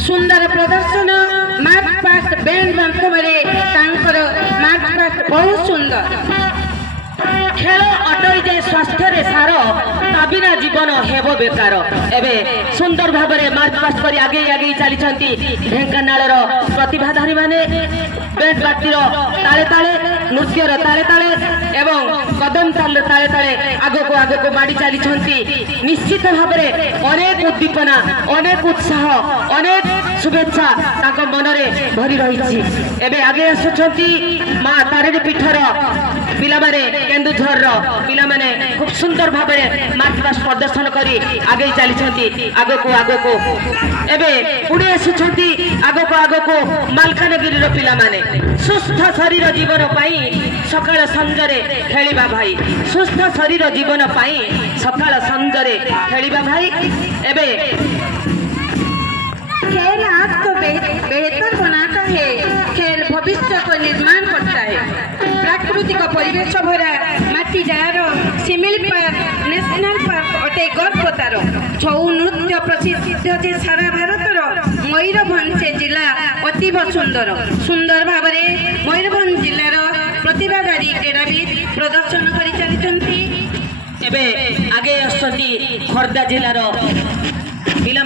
सुंदर प्रदर्शन march pass band माध्यम मार्च पास्ट बहुत सुंदर खेल अटई जाए स्वास्थ्य सार ताबिना जीवन हेब बेकार एवं सुंदर भाव में मार्च पास्ट कर आगे आगे चली ढेंकानाल प्रतिभाधारी माने बैंड पार्टी ताले ताले नृत्यर ताले ताले एवं कदम ताल ताले ताले आग को माड़ी चली निश्चित भाव में अनेक उद्दीपना अनेक उत्साह अनेक शुभेच्छा मन में भरी रही एवं आगे आसुंच माँ तारिणी पीठर पिला केन्दुझर पिला खूब सुंदर भाव में मार्च पास्ट प्रदर्शन कर आगे चली आग को एवं उड़ी आसुंच आग को मालकानगिरी पिला सुस्थ शरीर जीवन सकाळ संजरे खेलिबा भाई सुस्थ शरीर जीवन सकाळ संजरे खेलिबा भाई एबे खेल आज को बेहतर बनाता है खेल भविष्य को निर्माण करता है प्राकृतिक परिवेश भरा माटी jar simile park national park अटे गर्वतार छौ नृत्य प्रसिद्ध जे सारा भारतर मयूरभंज जिला अतीव सुंदर सुंदर भाव में मयूरभंज जिलार प्रतिभाधारी क्रीड़ाविद प्रदर्शन कर चली आगे आसुंच खर्दा जिलार पिला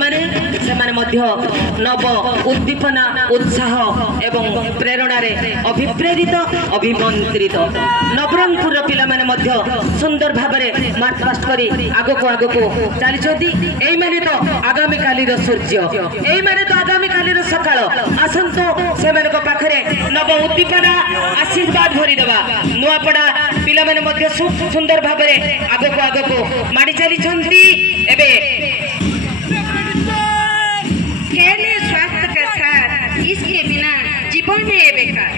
नव उद्दीपना उत्साह एवं प्रेरणा अभिप्रेरित अभिमंत्रित नवरंगपुर पिला सुंदर भाव में मार्च पास्ट कर आग को चली तो आगामी काली सूर्य ये तो आगामी काली सकाळ आसतु से पाखे नव उद्दीपना आशीर्वाद भरीदवा नुआपड़ा पिला सुंदर भाव में आग को माड़ी चली खेल स्वास्थ्य का साथ इसके बिना जीवन है बेकार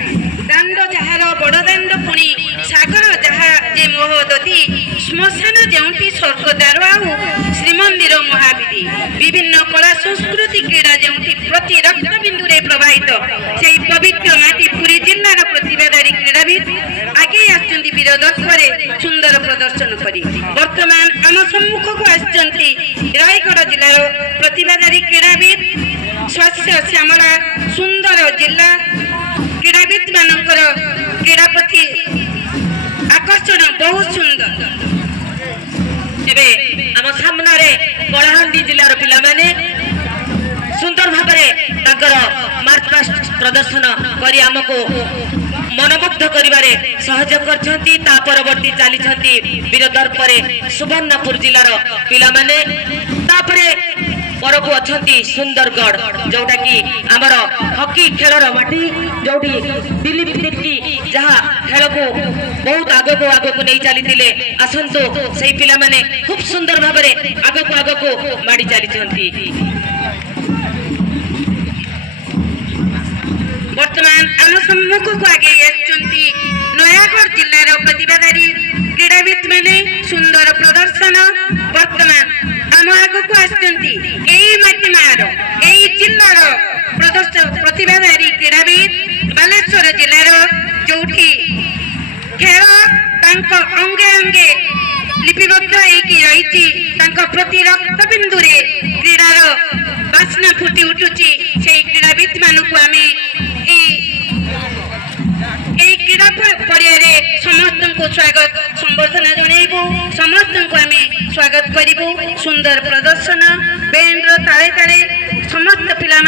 दांड जहार बड़ दांड पुणी सागर जहा जे मोहदती श्मशान जेउटी स्वर्गद्वार आउ श्रीमंदिर महाविधि विभिन्न कला संस्कृति क्रीड़ा जेउटी प्रति रक्तबिंदु रे प्रवाहित से पवित्र माटी पुरी जिल्लार प्रतिभाधारी क्रीड़ाविद आगे आसुंच वीर दर्परे सुंदर प्रदर्शन करी वर्तमान आम सम्मुख को आसुंच रायगढ़ जिलार प्रतिभाधारी क्रीड़ाविद स्वास्थ्य श्यामला सुंदर जिला क्रीड़ाविद मानकर क्रीड़ा प्रति आकर्षण बहुत सुंदर एवं आम सामने कलाहांडी जिलार पिला सुंदर भाव में मार्च पास्ट प्रदर्शन कर आमको मनमुग्ध करिबारे सहयोग करछंती ता परवर्ती चली वीरदर्परे सुवर्णपुर जिलार पिला तापरे परकु अच्छी सुंदरगढ़ जोटा कि आमर हकी खेलर माटी जोटी दिलीप तिर्की जहाँ खेल को बहुत आग को नहीं चली आसतु से पिला खूब सुंदर भाव में आग को माड़ी चली वर्तमान आम सम्मुख को आगे नयागढ़ जिलार प्रतिभाधारी क्रीड़ाविद माने सुंदर प्रदर्शन वर्तमान आम आग को आसमार जिलार प्रतिभाधारी क्रीड़ाविद बालेश्वर जिलार जो खेल अंगे अंगे लिपिबद्ध रही प्रति रक्तबिंदु क्रीड़ार बास्ना फुटी उठुची से क्रीड़ाविद मानक आम क्रीड़ा पड़िया समस्त को स्वागत संबर्धना जनइबू समस्त को आम स्वागत करूँ सुंदर प्रदर्शन बैंड ताले ताले समस्त पिला